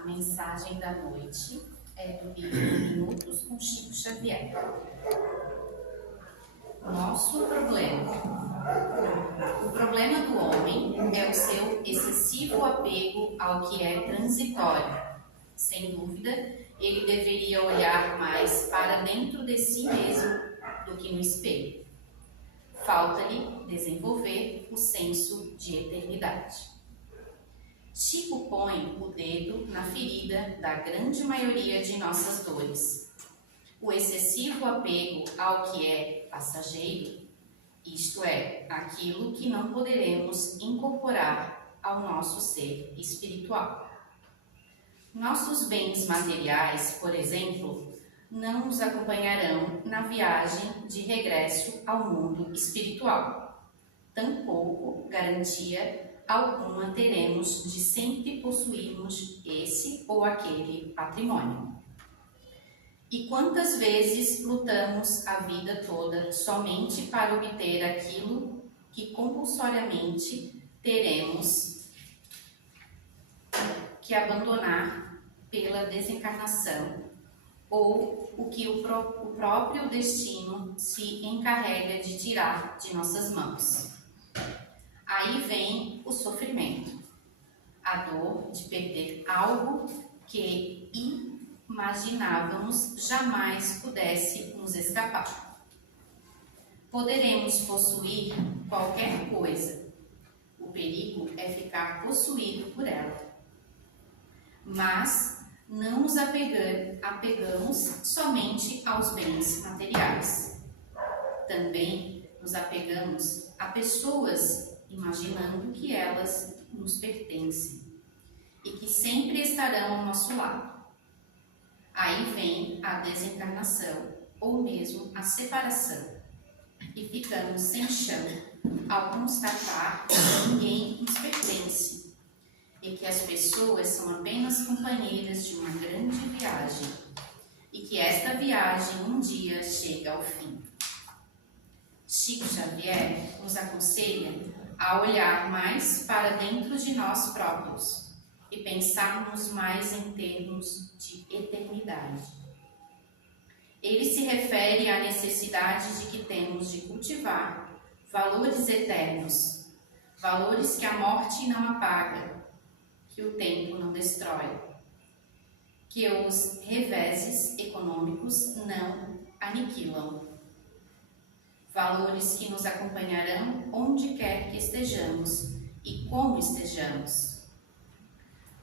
A mensagem da noite é do livro Minutos com Chico Xavier. Nosso problema. O problema do homem é o seu excessivo apego ao que é transitório. Sem dúvida, ele deveria olhar mais para dentro de si mesmo do que no espelho. Falta-lhe desenvolver o senso de eternidade. Chico põe o dedo na ferida da grande maioria de nossas dores. O excessivo apego ao que é passageiro, isto é, aquilo que não poderemos incorporar ao nosso ser espiritual. Nossos bens materiais, por exemplo, não nos acompanharão na viagem de regresso ao mundo espiritual. Tampouco garantia alguma teremos de sempre possuirmos esse ou aquele patrimônio. E quantas vezes lutamos a vida toda somente para obter aquilo que compulsoriamente teremos que abandonar pela desencarnação, ou o que o próprio destino se encarrega de tirar de nossas mãos. Aí vem o sofrimento, a dor de perder algo que imaginávamos jamais pudesse nos escapar. Poderemos possuir qualquer coisa, o perigo é ficar possuído por ela. Mas não nos apegamos somente aos bens materiais. Também nos apegamos a pessoas imaginando que elas nos pertencem e que sempre estarão ao nosso lado. Aí vem a desencarnação ou mesmo a separação e ficamos sem chão ao constatar que ninguém nos pertence e que as pessoas são apenas companheiras de uma grande viagem e que esta viagem um dia chega ao fim. Chico Xavier nos aconselha a olhar mais para dentro de nós próprios e pensarmos mais em termos de eternidade. Ele se refere à necessidade de que temos de cultivar valores eternos, valores que a morte não apaga, que o tempo não destrói, que os reveses econômicos não aniquilam. Valores que nos acompanharão onde quer que estejamos e como estejamos.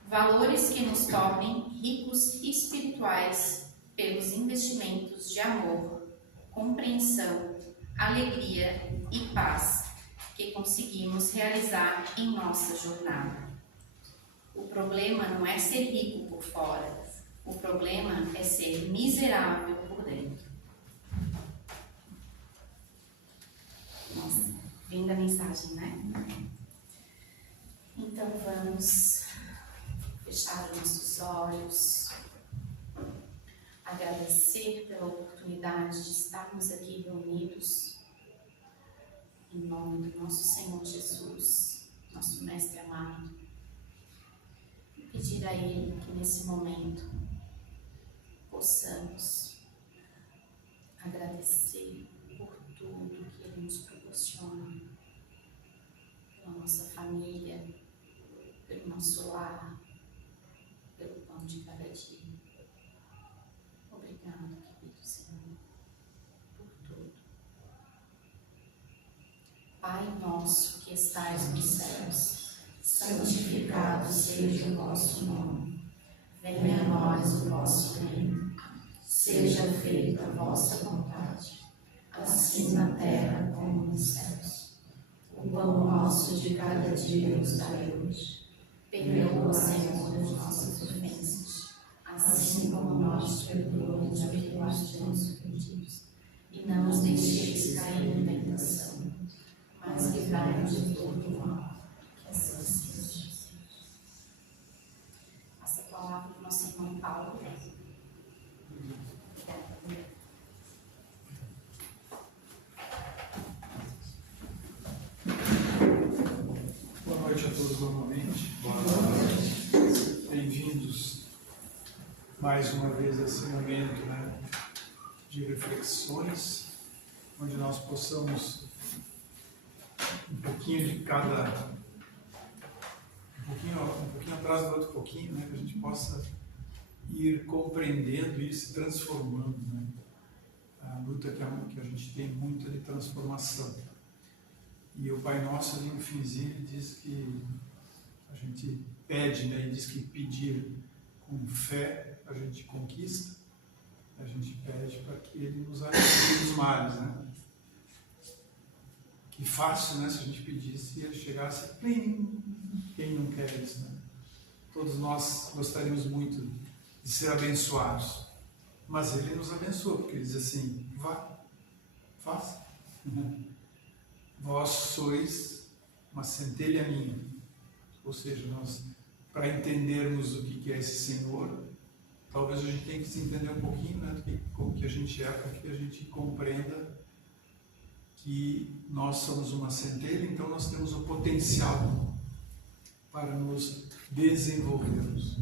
Valores que nos tornem ricos espirituais pelos investimentos de amor, compreensão, alegria e paz que conseguimos realizar em nossa jornada. O problema não é ser rico por fora, o problema é ser miserável por dentro. Nossa, linda mensagem, né? Então vamos fechar os nossos olhos, agradecer pela oportunidade de estarmos aqui reunidos em nome do nosso Senhor Jesus, nosso Mestre amado. Pedir a Ele que nesse momento possamos agradecer por tudo que Ele nos proporciona, pela nossa família, pelo nosso lar, pelo pão de cada dia. Obrigado, querido Senhor, por tudo. Pai nosso que estais nos céus, santificado seja o vosso nome. Venha a nós o vosso reino. Seja feita a vossa vontade, assim na terra como nos céus. O pão nosso de cada dia nos dai hoje. Perdoa, Senhor, as nossas ofensas, assim como nós perdoamos a quem nos temos ofendidos. E não nos deixeis cair em tentação, mas livrai-nos de todo mal. Que assim seja. Passa a palavra para o nosso irmão Paulo. Boa noite a todos novamente. Boa noite. Bem-vindos mais uma vez esse momento, né, de reflexões, onde nós possamos um pouquinho de cada, um pouquinho atrás do outro pouquinho, né, que a gente possa ir compreendendo e se transformando, né? A luta que a gente tem muito é de transformação. E o Pai Nosso ali no finzinho ele diz que a gente pede, né, e diz que pedir com fé a gente conquista, a gente pede para que Ele nos ajude dos males, né? Que fácil, né, se a gente pedisse e Ele chegasse, plim, quem não quer isso, né? Todos nós gostaríamos muito de ser abençoados, mas Ele nos abençoa, porque Ele diz assim, vá, faça. Vós sois uma centelha minha. Ou seja, nós, para entendermos o que é esse Senhor, talvez a gente tenha que se entender um pouquinho, né, como que a gente é, para que a gente compreenda que nós somos uma centelha, então nós temos o potencial para nos desenvolvermos.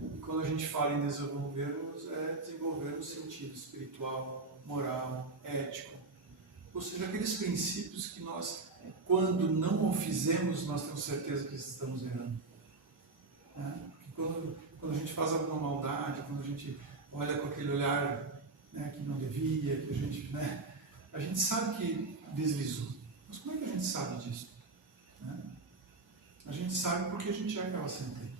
E quando a gente fala em desenvolvermos, é desenvolver no sentido espiritual, moral, ético. Ou seja, aqueles princípios que nós, quando não o fizemos, nós temos certeza que estamos errando. Porque quando a gente faz alguma maldade, quando a gente olha com aquele olhar, né, que não devia, que a gente sabe que deslizou. Mas como é que a gente sabe disso? A gente sabe porque a gente é aquela centelha.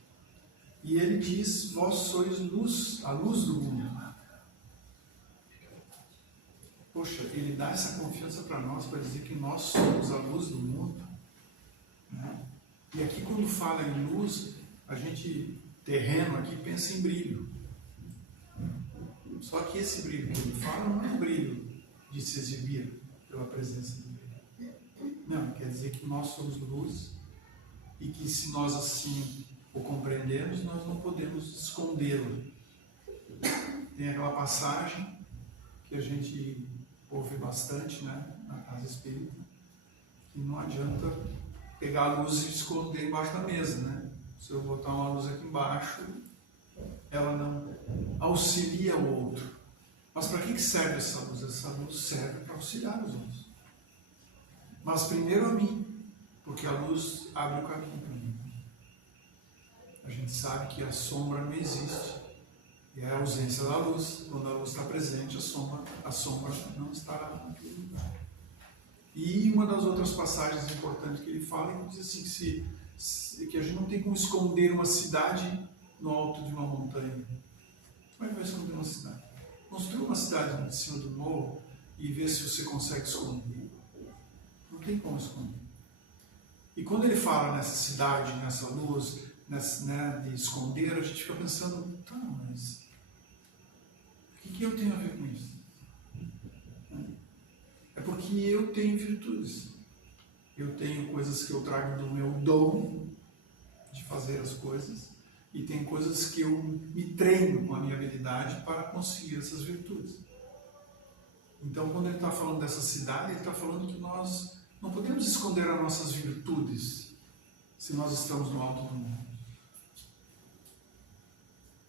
E ele diz, vós sois luz, a luz do mundo. Poxa, ele dá essa confiança para nós, para dizer que nós somos a luz do mundo. Né? E aqui quando fala em luz, a gente, terreno aqui, pensa em brilho. Só que esse brilho que ele fala não é um brilho de se exibir pela presença dele. Não, quer dizer que nós somos luz e que se nós assim o compreendemos, nós não podemos escondê-lo. Tem aquela passagem que a gente ouve bastante, né, na casa espírita, que não adianta pegar a luz e esconder embaixo da mesa, né? Se eu botar uma luz aqui embaixo, ela não auxilia o outro. Mas para que serve essa luz? Essa luz serve para auxiliar os outros. Mas primeiro a mim, porque a luz abre o caminho para mim. A gente sabe que a sombra não existe. E é a ausência da luz. Quando a luz está presente, a sombra não estará naquele lugar. E uma das outras passagens importantes que ele fala, ele diz assim, que a gente não tem como esconder uma cidade no alto de uma montanha. Como é que vai esconder uma cidade? Construa uma cidade em cima do morro e vê se você consegue esconder. Não tem como esconder. E quando ele fala nessa cidade, nessa luz, de esconder, a gente fica pensando, tá, mas o que eu tenho a ver com isso? É porque eu tenho virtudes. Eu tenho coisas que eu trago do meu dom de fazer as coisas e tem coisas que eu me treino com a minha habilidade para conseguir essas virtudes. Então, quando ele está falando dessa cidade, ele está falando que nós não podemos esconder as nossas virtudes se nós estamos no alto do monte.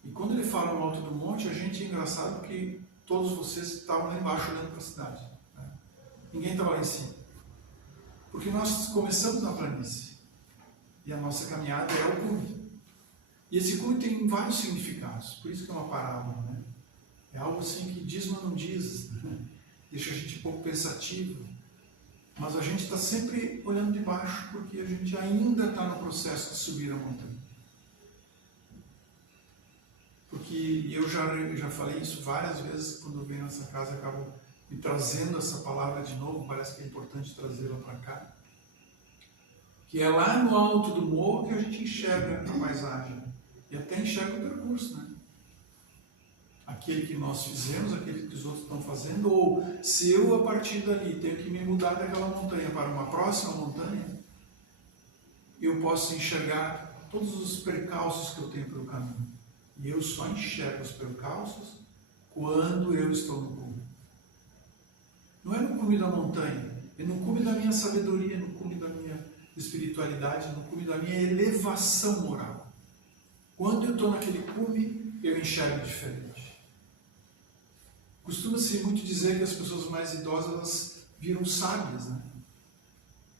E quando ele fala no alto do monte, a gente é engraçado porque todos vocês estavam lá embaixo olhando para a cidade. Né? Ninguém estava lá em cima. Porque nós começamos na planície. E a nossa caminhada é o cume. E esse cume tem vários significados. Por isso que é uma parábola. Né? É algo assim que diz, mas não diz. Né? Deixa a gente um pouco pensativo. Mas a gente está sempre olhando de baixo porque a gente ainda está no processo de subir a montanha. Porque eu já falei isso várias vezes, quando eu venho nessa casa, acabo me trazendo essa palavra de novo, parece que é importante trazê-la para cá. Que é lá no alto do morro que a gente enxerga a paisagem. E até enxerga o percurso, né? Aquele que nós fizemos, aquele que os outros estão fazendo, ou se eu a partir dali tenho que me mudar daquela montanha para uma próxima montanha, eu posso enxergar todos os percalços que eu tenho pelo caminho. E eu só enxergo os percalços quando eu estou no cume. Não é no cume da montanha, é no cume da minha sabedoria, no cume da minha espiritualidade, no cume da minha elevação moral. Quando eu estou naquele cume, eu enxergo diferente. Costuma-se muito dizer que as pessoas mais idosas elas viram sábias, né?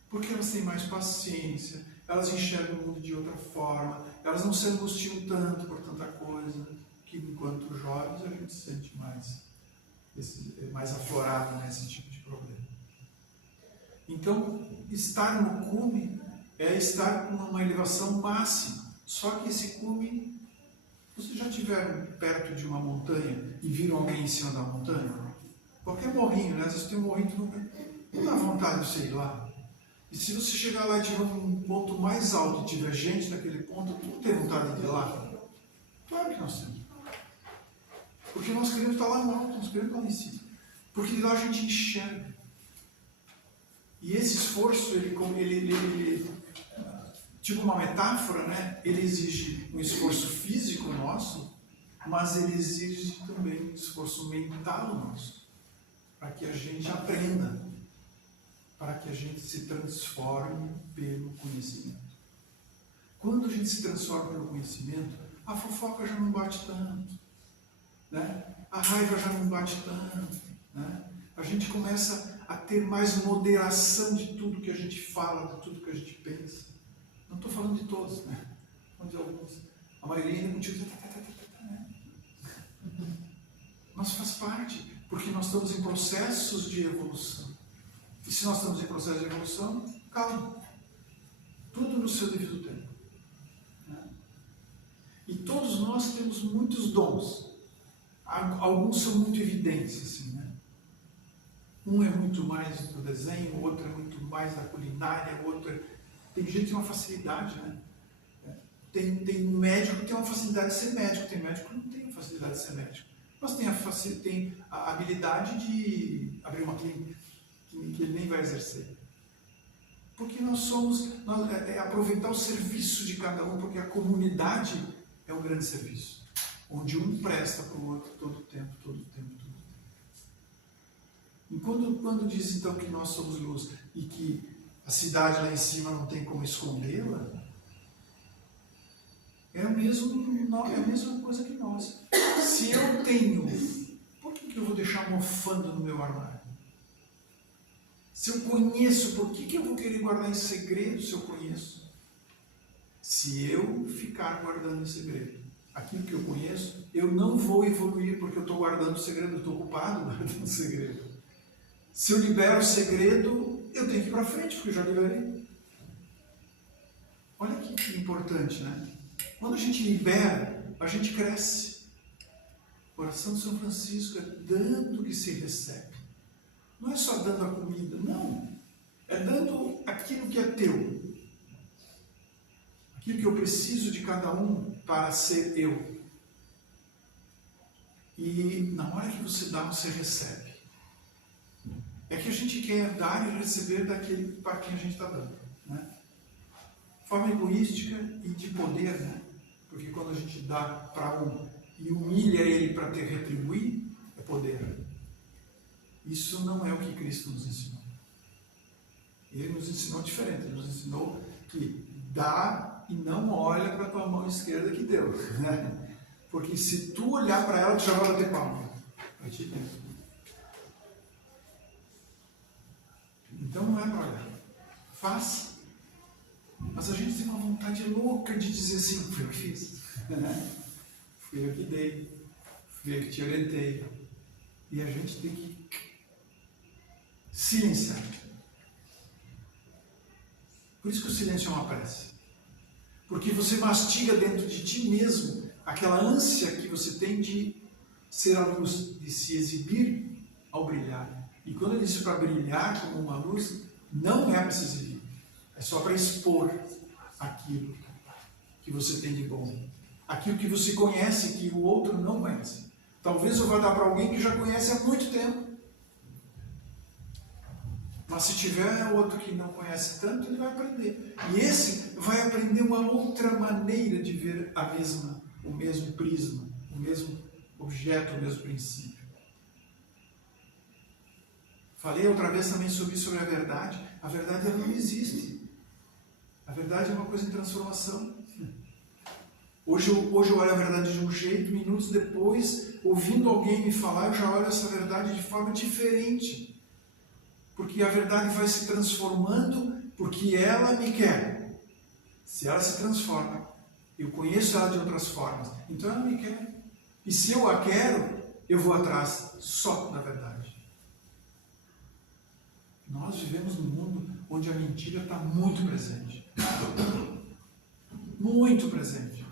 Porque elas têm mais paciência, elas enxergam o mundo de outra forma, elas não se angustiam tanto por tanta coisa, que enquanto jovens a gente se sente mais aflorado nesse tipo de problema. Então, estar no cume é estar com uma elevação máxima. Só que esse cume, vocês já estiveram perto de uma montanha e viram alguém em cima da montanha? Qualquer morrinho, né? Às vezes tem um morrinho que não dá vontade de você ir lá. E se você chegar lá e tiver um ponto mais alto e tiver gente naquele ponto, tu não tem vontade de ir lá? Claro que nós temos. Porque nós queremos estar lá no alto, nós queremos estar lá em cima. Porque lá a gente enxerga. E esse esforço, tipo uma metáfora, né? Ele exige um esforço físico nosso, mas ele exige também um esforço mental nosso, para que a gente aprenda, para que a gente se transforme pelo conhecimento. Quando a gente se transforma pelo conhecimento, a fofoca já não bate tanto, né? A raiva já não bate tanto, né? A gente começa a ter mais moderação de tudo que a gente fala, de tudo que a gente pensa. Não estou falando de todos, né? Estou falando de alguns. A maioria ainda continua. Mas faz parte, porque nós estamos em processos de evolução. E se nós estamos em processo de evolução, calma. Tudo no seu devido tempo. Né? E todos nós temos muitos dons. Alguns são muito evidentes, assim, né? Um é muito mais do desenho, o outro é muito mais da culinária, o outro é... Tem gente que tem uma facilidade, né? Tem médico que tem uma facilidade de ser médico, tem médico que não tem facilidade de ser médico. Mas tem a habilidade de abrir uma clínica, que ele nem vai exercer. Porque é aproveitar o serviço de cada um, porque a comunidade é um grande serviço, onde um presta para o outro todo o tempo. E quando diz então que nós somos luz e que a cidade lá em cima não tem como escondê-la, é a mesma coisa que nós. Se eu tenho, por que eu vou deixar mofando no meu armário? Se eu conheço, por que eu vou querer guardar em segredo se eu conheço? Se eu ficar guardando em segredo aquilo que eu conheço, eu não vou evoluir porque eu estou guardando o segredo, eu estou ocupado guardando o segredo. Se eu libero o segredo, eu tenho que ir para frente, porque eu já liberei. Olha que importante, né? Quando a gente libera, a gente cresce. O coração de São Francisco é dando que se recebe. Não é só dando a comida, não. É dando aquilo que é teu. Aquilo que eu preciso de cada um para ser eu. E na hora que você dá, você recebe. É que a gente quer dar e receber daquele para quem a gente está dando, né? Forma egoística e de poder, né? Porque quando a gente dá para um e humilha ele para ter retribuir, é poder. Isso não é o que Cristo nos ensinou. Ele nos ensinou diferente. Ele nos ensinou que dá e não olha para a tua mão esquerda que deu, né? Porque se tu olhar para ela, tu já vai bater palma para ti mesmo. Então não é para olhar. Faça. Mas a gente tem uma vontade louca de dizer assim, fui eu que fiz. Fui eu que dei. Fui eu que te orientei. E a gente tem que silenciar. Por isso que o silêncio é uma prece. Porque você mastiga dentro de ti mesmo aquela ânsia que você tem de ser a luz, de se exibir ao brilhar. E quando ele diz para brilhar como uma luz, não é para se exibir. É só para expor aquilo que você tem de bom. Aquilo que você conhece que o outro não conhece. Talvez eu vá dar para alguém que já conhece há muito tempo. Mas se tiver outro que não conhece tanto, ele vai aprender. E esse vai aprender uma outra maneira de ver o mesmo prisma, o mesmo objeto, o mesmo princípio. Falei outra vez também sobre a verdade. A verdade ela não existe. A verdade é uma coisa em transformação. Hoje eu olho a verdade de um jeito, minutos depois, ouvindo alguém me falar, eu já olho essa verdade de forma diferente. Porque a verdade vai se transformando porque ela me quer. Se ela se transforma, eu conheço ela de outras formas, então ela me quer. E se eu a quero, eu vou atrás só da verdade. Nós vivemos num mundo onde a mentira está muito presente. Muito presente.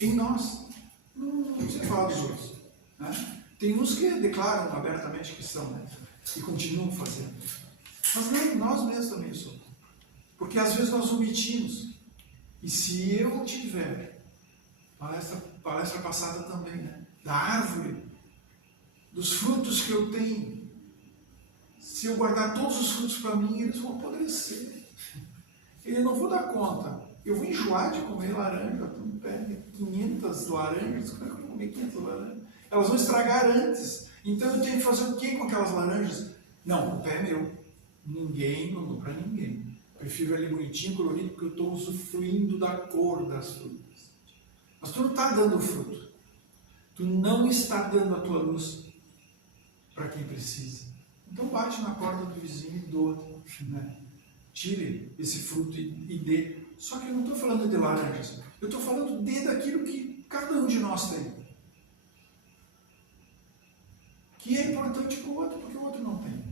Em nós. Não precisa falar dos outros. Né? Tem uns que declaram abertamente que são, né? E continuam fazendo. Mas não, nós mesmos também somos. Porque às vezes nós omitimos. E se eu tiver, palestra passada também, né? Da árvore, dos frutos que eu tenho, se eu guardar todos os frutos para mim, eles vão apodrecer. Eu não vou dar conta. Eu vou enjoar de comer laranja. Tu pega 500 laranjas, como é que eu vou comer 500 laranjas? Elas vão estragar antes. Então eu tenho que fazer o que com aquelas laranjas? Não, o pé é meu. Ninguém, não dou para ninguém. Prefiro ele bonitinho, colorido, porque eu estou usufruindo da cor das frutas. Mas tu não está dando fruto. Tu não está dando a tua luz para quem precisa. Então bate na porta do vizinho e doa. Né? Tire esse fruto e dê. Só que eu não estou falando de laranjas. Eu estou falando daquilo que cada um de nós tem. Que é importante para o outro, porque o outro não tem.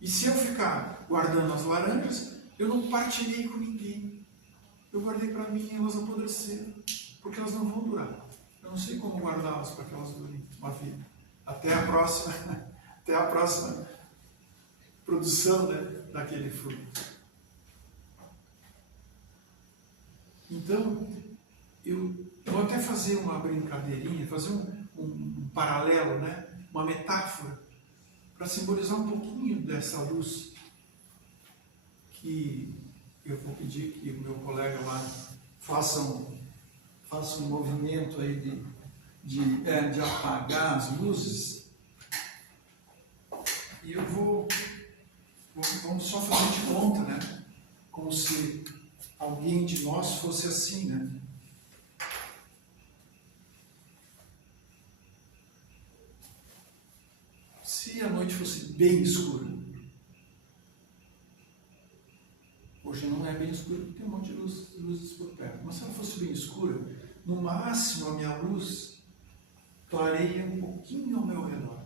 E se eu ficar guardando as laranjas, eu não partilhei com ninguém. Eu guardei para mim e elas apodreceram. Porque elas não vão durar. Eu não sei como guardá-las para que elas durem uma vida. Até a próxima produção, né, daquele fruto. Então, eu vou até fazer uma brincadeirinha, fazer um paralelo, né, uma metáfora, para simbolizar um pouquinho dessa luz que eu vou pedir que o meu colega lá faça um movimento aí de apagar as luzes. E eu vamos só fazer de conta, né? Como se alguém de nós fosse assim, né? Se a noite fosse bem escura, hoje não é bem escuro porque tem um monte de luzes por perto, mas se ela fosse bem escura, no máximo a minha luz clareia um pouquinho ao meu redor.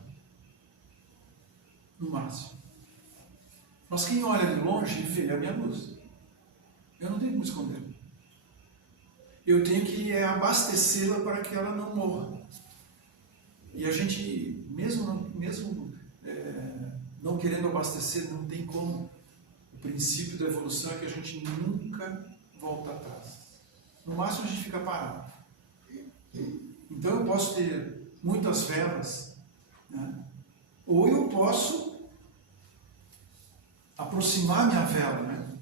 No máximo. Mas quem olha de longe vê a minha luz. Eu não tenho como esconder. Eu tenho que abastecê-la para que ela não morra. E a gente, mesmo não querendo abastecer, não tem como. O princípio da evolução é que a gente nunca volta atrás. No máximo a gente fica parado. Então eu posso ter muitas velas, né? Ou eu posso aproximar minha vela, né?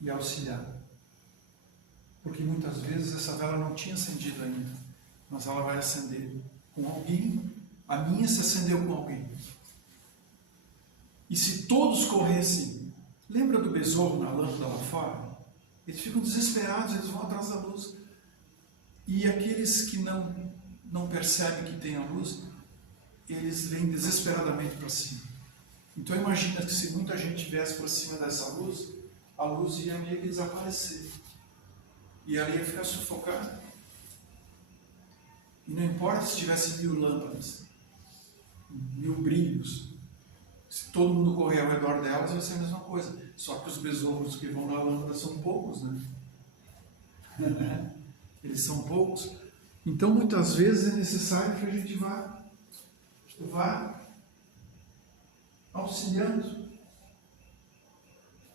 E auxiliar. Porque muitas vezes essa vela não tinha acendido ainda, mas ela vai acender com alguém. A minha se acendeu com alguém. E se todos corressem, lembra do besouro na lâmpada lá fora? Eles ficam desesperados, eles vão atrás da luz. E aqueles que não percebem que tem a luz, eles vêm desesperadamente para cima. Então imagina que se muita gente viesse para cima dessa luz, a luz ia meio que desaparecer. E ela ia ficar sufocada. E não importa se tivesse 1000 lâmpadas, 1000 brilhos, se todo mundo correr ao redor delas, vai ser a mesma coisa. Só que os besouros que vão na lâmpada são poucos, né? Eles são poucos. Então, muitas vezes é necessário que a gente vá auxiliando,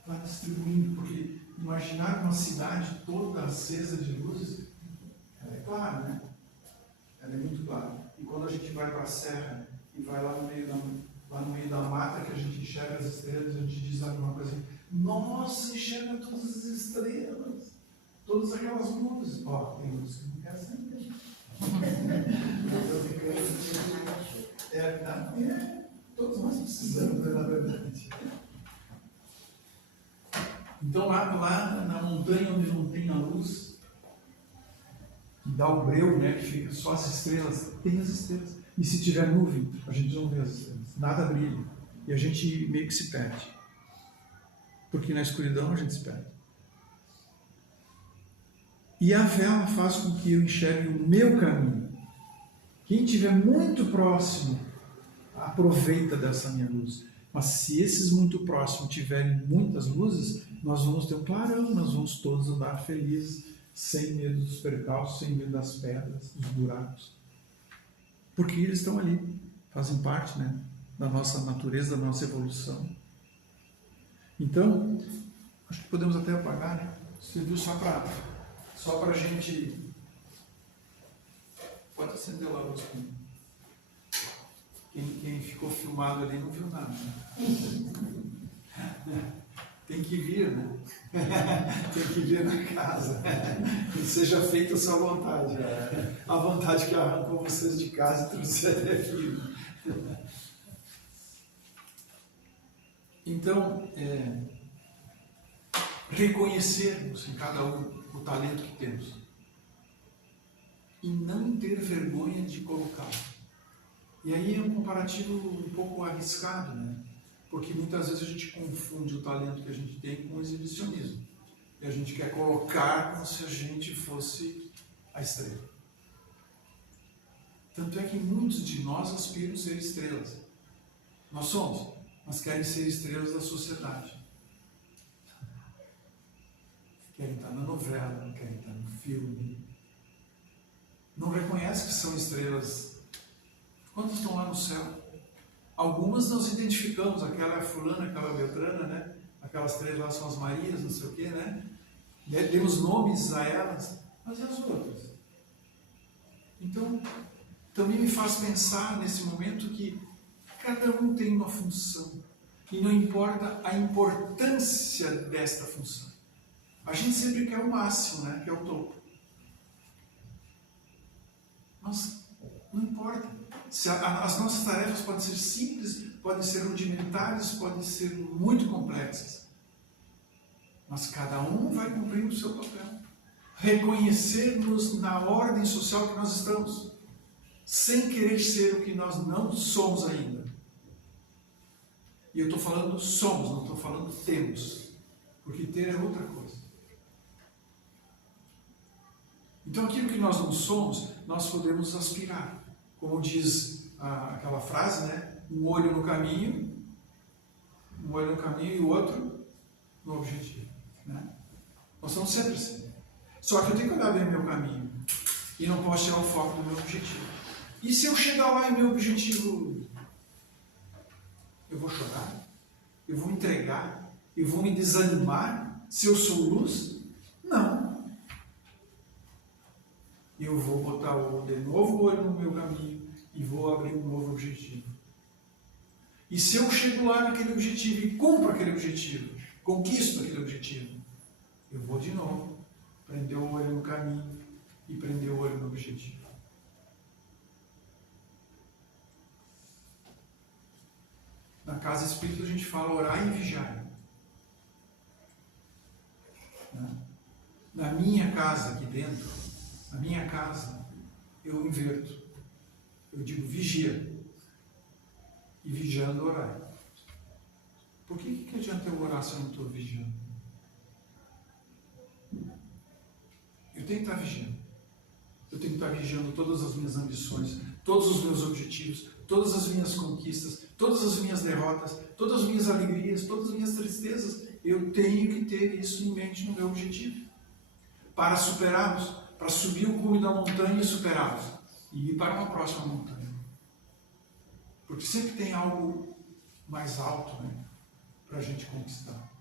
vá distribuindo, porque imaginar uma cidade toda acesa de luzes, ela é clara, né? Ela é muito clara. E quando a gente vai para a serra e vai lá no meio da mata, que a gente enxerga as estrelas, a gente diz alguma coisa assim: nossa, enxerga todas as estrelas, todas aquelas luzes. Ó, tem luz que não quer acender. Todos nós precisamos, na verdade. Então lá na montanha onde não tem a luz, que dá o breu, né, que fica só as estrelas, tem as estrelas. E se tiver nuvem, a gente não vê as estrelas, nada brilha. E a gente meio que se perde. Porque na escuridão a gente se perde. E a vela faz com que eu enxergue o meu caminho. Quem estiver muito próximo, aproveita dessa minha luz. Mas se esses muito próximos tiverem muitas luzes, nós vamos ter um clarão, nós vamos todos andar felizes, sem medo dos percalços, sem medo das pedras, dos buracos. Porque eles estão ali, fazem parte, né, da nossa natureza, da nossa evolução. Então, acho que podemos até apagar, né? Serviu só para a gente... Pode acender lá a luz. Quem ficou filmado ali não viu nada. Né? Tem que vir, né? Tem que vir na casa. E seja feita a sua vontade. A vontade que arrancou vocês de casa e trouxeram até aqui. Então, reconhecermos em cada um o talento que temos e não ter vergonha de colocá-lo. E aí é um comparativo um pouco arriscado, né? Porque muitas vezes a gente confunde o talento que a gente tem com o exibicionismo. E a gente quer colocar como se a gente fosse a estrela. Tanto é que muitos de nós aspiram a ser estrelas. Nós somos, mas querem ser estrelas da sociedade. Querem estar na novela, querem estar no filme. Não reconhecem que são estrelas. Quantas estão lá no céu? Algumas nós identificamos, aquela é a fulana, aquela Beltrana, né? Aquelas três lá são as Marias, não sei o quê, né? Demos nomes a elas, mas e as outras? Então, também me faz pensar nesse momento que cada um tem uma função e não importa a importância desta função. A gente sempre quer o máximo, né? Que é o topo. Mas não importa. As nossas tarefas podem ser simples, podem ser rudimentares, podem ser muito complexas. Mas cada um vai cumprir o seu papel. Reconhecer-nos na ordem social que nós estamos, sem querer ser o que nós não somos ainda. E eu estou falando somos, não estou falando temos. Porque ter é outra coisa. Então aquilo que nós não somos, nós podemos aspirar. Como diz aquela frase, né? Um olho no caminho e o outro no objetivo. Né? Nós somos sempre assim. Só que eu tenho que olhar bem o meu caminho e não posso tirar o foco do meu objetivo. E se eu chegar lá e o meu objetivo, eu vou chorar? Eu vou entregar? Eu vou me desanimar? Se eu sou luz? Não. Eu vou botar de novo o olho no meu caminho e vou abrir um novo objetivo. E se eu chego lá naquele objetivo e cumpro aquele objetivo, conquisto aquele objetivo, eu vou de novo prender o olho no caminho e prender o olho no objetivo. Na casa espírita a gente fala orar e vigiar. Na minha casa aqui dentro, na minha casa, eu inverto. Eu digo vigia. E vigiando orar. Por que adianta eu orar se eu não estou vigiando? Eu tenho que estar vigiando. Eu tenho que estar vigiando todas as minhas ambições, todos os meus objetivos, todas as minhas conquistas, todas as minhas derrotas, todas as minhas alegrias, todas as minhas tristezas. Eu tenho que ter isso em mente no meu objetivo. Para superá-los, para subir o cume da montanha e superá-los. E ir para uma próxima montanha. Porque sempre tem algo mais alto, né, para a gente conquistar.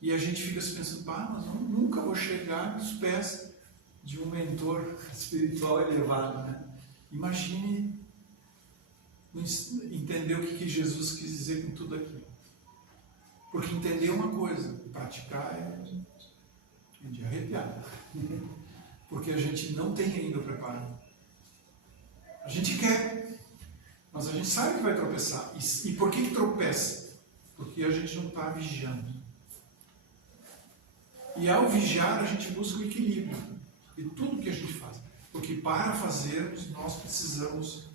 E a gente fica se pensando, mas eu nunca vou chegar nos pés de um mentor espiritual elevado. Né? Imagine entender o que Jesus quis dizer com tudo aquilo. Porque entender é uma coisa, praticar é de arrepiar. Porque a gente não tem ainda o preparo. A gente quer, mas a gente sabe que vai tropeçar. E por que tropeça? Porque a gente não está vigiando. E ao vigiar, a gente busca o equilíbrio de tudo que a gente faz. Porque para fazermos, nós precisamos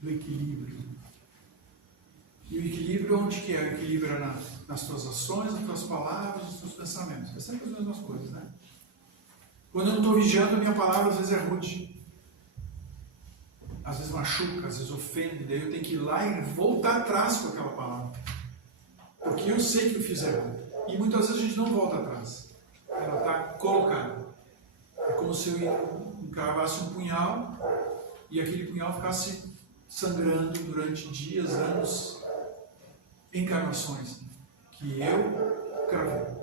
do equilíbrio. E o equilíbrio onde que é? O equilíbrio é nas tuas ações, nas tuas palavras, nos teus pensamentos. É sempre as mesmas coisas, né? Quando eu não estou vigiando, a minha palavra às vezes é rude. Às vezes machuca, às vezes ofende. Daí eu tenho que ir lá e voltar atrás com aquela palavra. Porque eu sei que eu fiz errado. E muitas vezes a gente não volta atrás. Ela está colocada. É como se eu encravasse um punhal e aquele punhal ficasse sangrando durante dias, anos, encarnações, que eu cravei.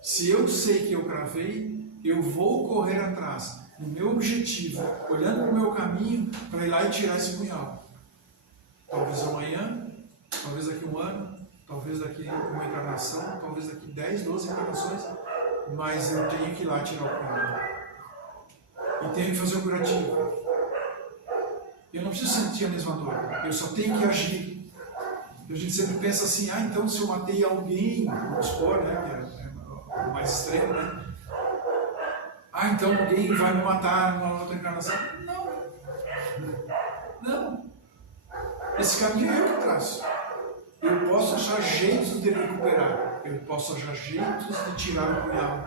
Se eu sei que eu cravei, eu vou correr atrás do meu objetivo, olhando para o meu caminho, para ir lá e tirar esse punhal. Talvez amanhã, talvez daqui a um ano, talvez daqui a uma encarnação, talvez daqui 10, 12 encarnações, mas eu tenho que ir lá tirar o punhal. E tenho que fazer o curativo. Eu não preciso sentir a mesma dor, eu só tenho que agir. E a gente sempre pensa assim, então se eu matei alguém, vamos supor, né, que é o mais extremo, né? Então alguém vai me matar numa outra encarnação. Não. Esse caminho é eu que traço. Eu posso achar jeitos de recuperar. Eu posso achar jeitos de tirar o punhal.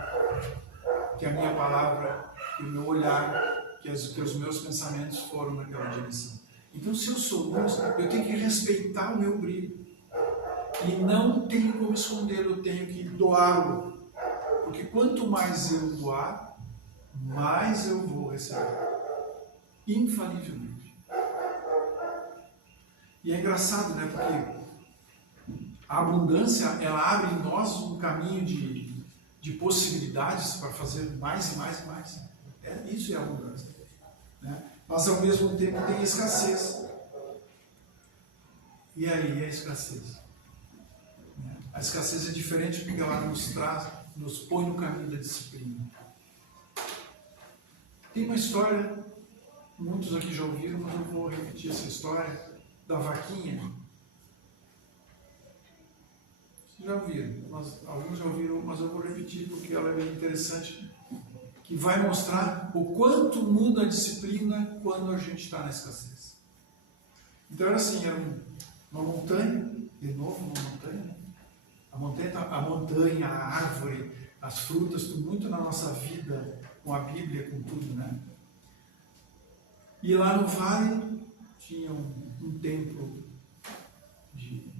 Que a minha palavra, que o meu olhar, que os meus pensamentos foram naquela direção. Então, se eu sou luz, eu tenho que respeitar o meu brilho. E não tenho como escondê-lo, eu tenho que doá-lo. Porque quanto mais eu doar, mais eu vou receber. Infalivelmente. E é engraçado, né? Porque a abundância, ela abre em nós um caminho de possibilidades para fazer mais e mais e mais. Isso é a abundância. Né? Mas ao mesmo tempo tem escassez. E aí a escassez? A escassez é diferente porque ela nos põe no caminho da disciplina. Tem uma história, muitos aqui já ouviram, mas eu vou repetir essa história da vaquinha. Já ouviram, alguns já ouviram, mas eu vou repetir porque ela é bem interessante, que vai mostrar o quanto muda a disciplina quando a gente está na escassez. Então era assim, era uma montanha, de novo uma montanha, a montanha, a árvore, as frutas, tudo muito na nossa vida, com a Bíblia, com tudo, né? E lá no vale tinha um templo de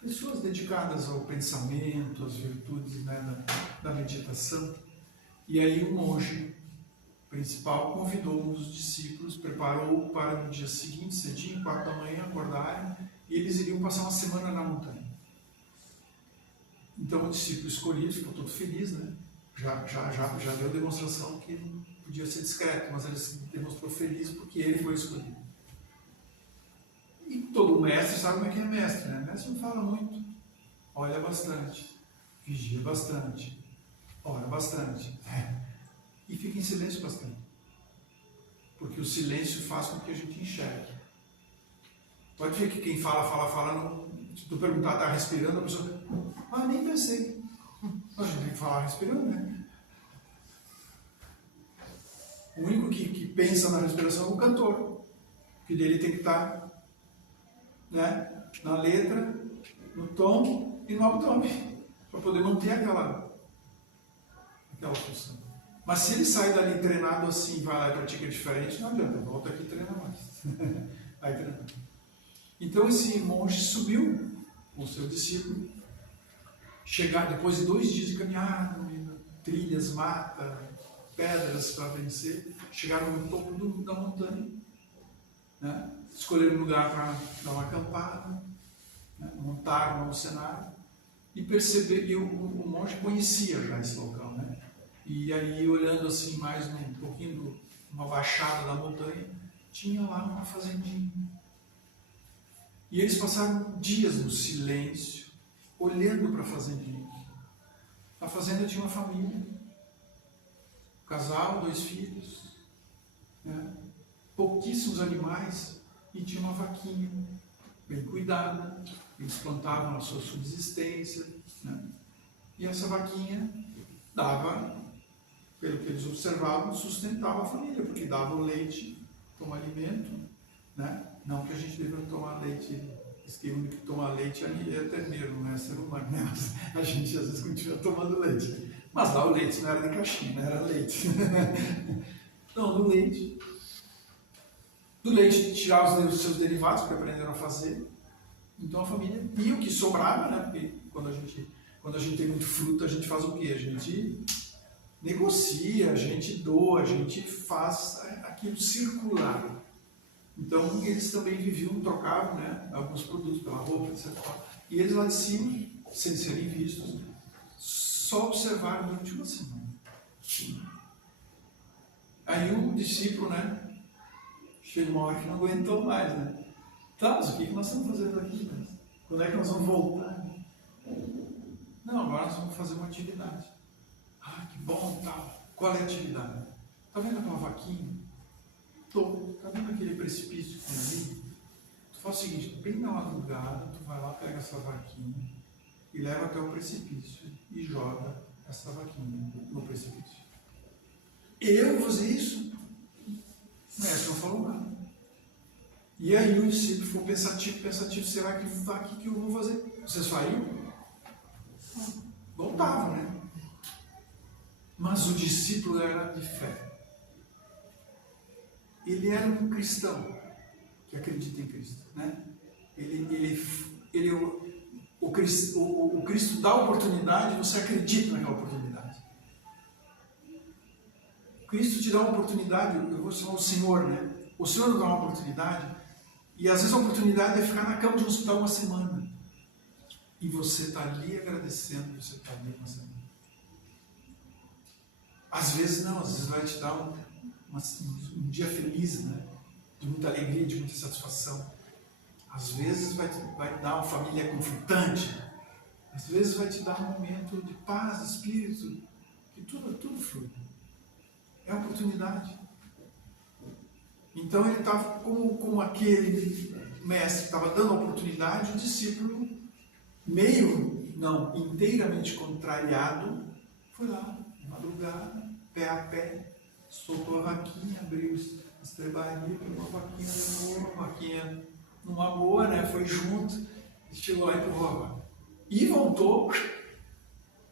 pessoas dedicadas ao pensamento, às virtudes, né, da meditação. E aí o monge principal convidou um dos discípulos, preparou para no dia seguinte, cedinho, 4 da manhã, acordarem, e eles iriam passar uma semana na montanha. Então o discípulo escolhido ficou todo feliz, né? Já deu demonstração que não podia ser discreto, mas ele se demonstrou feliz porque ele foi escolhido. E todo mestre sabe como é que é mestre, né? Mestre não fala muito, olha bastante, vigia bastante, ora bastante, e fica em silêncio bastante. Porque o silêncio faz com que a gente enxergue. Pode ver que quem fala, não, se tu perguntar, está respirando, a pessoa, nem pensei. A gente tem que falar respirando, né? O único que pensa na respiração é o cantor, que dele tem que estar, né, na letra, no tom e no abdômen, para poder manter aquela função. Mas se ele sai dali treinado assim, vai lá e pratica diferente, não adianta, volta aqui e treina mais. Vai treinando. Então esse monge subiu com o seu discípulo, depois de 2 dias de caminhada, trilhas, mata, pedras para vencer, chegaram no topo da montanha, né? Escolheram um lugar para dar uma acampada, né? Montaram um cenário e perceberam, e o monge conhecia já esse local, né? E aí, olhando assim mais um pouquinho, uma baixada da montanha, tinha lá uma fazendinha. E eles passaram dias no silêncio, olhando para a fazendinha. A fazenda tinha uma família, um casal, 2 filhos, né? Pouquíssimos animais, e tinha uma vaquinha bem cuidada. Eles plantavam a sua subsistência, né? E essa vaquinha dava, pelo que eles observavam, sustentava a família, porque dava o leite como alimento, né? Não que a gente deva tomar leite, diz que o único que toma leite é terneiro, não é ser humano, né? Mas a gente às vezes continua tomando leite. Mas lá o leite não era de caixinha, não era leite. Não, do leite. Do leite tirar os seus derivados, que aprenderam a fazer. Então a família, e o que sobrava, né? Porque quando a gente tem muito fruto, a gente faz o quê? A gente negocia, a gente doa, a gente faz aquilo circular. Então eles também viviam, trocavam, né, alguns produtos pela roupa, etc. E eles lá de cima, sem serem vistos, só observaram durante uma semana. Aí o discípulo, né, chega uma hora que não aguentou mais, né? Tá, mas o que nós estamos fazendo aqui? Né? Quando é que nós vamos voltar? Não, agora nós vamos fazer uma atividade. Ah, que bom, tal. Qual é a atividade? Tá vendo aquela vaquinha? Tô. Tá vendo aquele precipício que tem ali? Tu faz o seguinte, bem na madrugada, tu vai lá, pega essa vaquinha e leva até o precipício e joga essa vaquinha no precipício. Eu vou fazer isso? O mestre não falou nada. E aí o discípulo ficou pensativo, será que aqui que eu vou fazer? Vocês fariam? Voltavam, né? Mas o discípulo era de fé. Ele era um cristão que acredita em Cristo, né? O Cristo dá oportunidade, você acredita naquela oportunidade. Cristo te dá uma oportunidade, eu vou chamar o Senhor, né? O Senhor nos dá uma oportunidade, e às vezes a oportunidade é ficar na cama de um hospital uma semana. E você está ali agradecendo, você está ali uma semana. Às vezes não, às vezes vai te dar um dia feliz, né? De muita alegria, de muita satisfação. Às vezes vai dar uma família confortante. Às vezes vai te dar um momento de paz, de espírito, que tudo flui. É uma oportunidade. Então ele estava como aquele mestre que estava dando a oportunidade, o discípulo, inteiramente contrariado, foi lá, madrugada, pé a pé, soltou a vaquinha, abriu as trebarias, pegou a vaquinha, levou a vaquinha numa boa, né? Foi junto, chegou lá e empurrou a vaca. E voltou,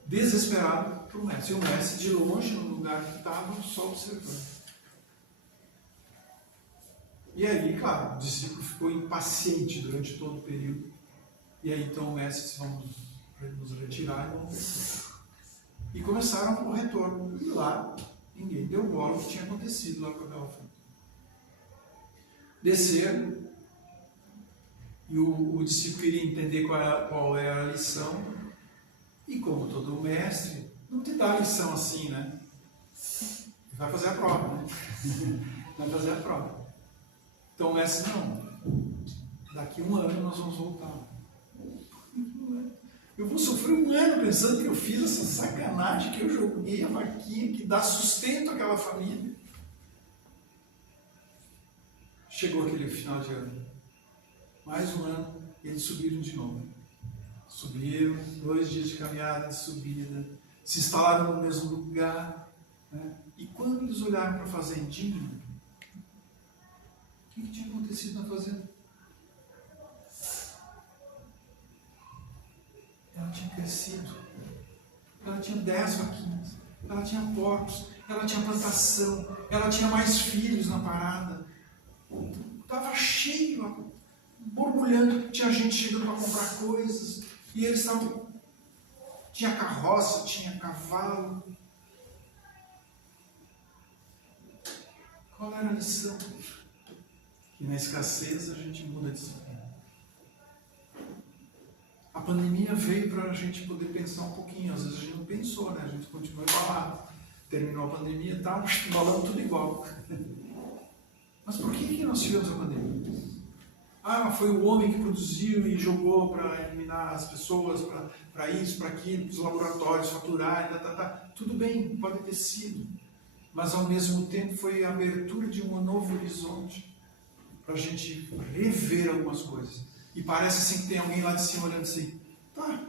desesperado, para o mestre. E o mestre, de longe, no lugar que estava, só observando. E aí, claro, o discípulo ficou impaciente durante todo o período. E aí, então, o mestre disse, vamos nos retirar e vamos descer. E começaram o retorno. E lá, ninguém deu bola o que tinha acontecido lá com aquela fonte. Desceram, e o discípulo queria entender qual era a lição. E como todo mestre, não te dá a lição assim, né? Vai fazer a prova, né? Vai fazer a prova. Então o mestre, não. Daqui um ano nós vamos voltar. Eu vou sofrer um ano pensando que eu fiz essa sacanagem, que eu joguei a vaquinha, que dá sustento àquela família. Chegou aquele final de ano. Mais um ano, eles subiram de novo. Subiram, 2 dias de caminhada, de subida, se instalaram no mesmo lugar. Né? E quando eles olharam para a fazendinha, o que tinha acontecido na fazenda? Ela tinha crescido, ela tinha 10 vaquinhas, ela tinha porcos, ela tinha plantação, ela tinha mais filhos na parada. Estava cheio, borbulhando, tinha gente chegando para comprar coisas, e eles estavam. Tinha carroça, tinha cavalo. Qual era a lição? Que na escassez a gente muda de disciplina. A pandemia veio para a gente poder pensar um pouquinho. Às vezes a gente não pensou, né? A gente continuou embalado. Terminou a pandemia e tal, embalando tudo igual. Mas por que nós tivemos a pandemia? Ah, foi o homem que produziu e jogou para eliminar as pessoas, para isso, para aquilo, os laboratórios faturarem, Tudo bem, pode ter sido. Mas ao mesmo tempo foi a abertura de um novo horizonte para a gente rever algumas coisas. E parece assim que tem alguém lá de cima olhando assim, tá,